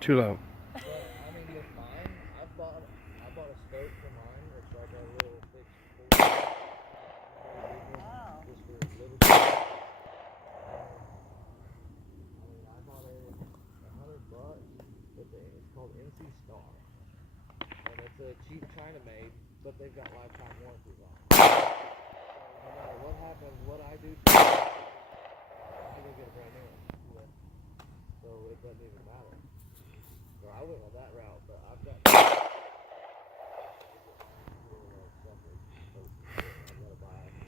Too low. But I mean, with mine, I bought a spoke for mine. It's like a little fixed four, Wow. just for little kids. I mean, I bought it $100, but it's called NC Star, and it's a cheap China made, but they've got lifetime warranties on it. So no matter what happens, what I do to it, I go get a brand new one. So it doesn't even matter. So I went on that route, but I've got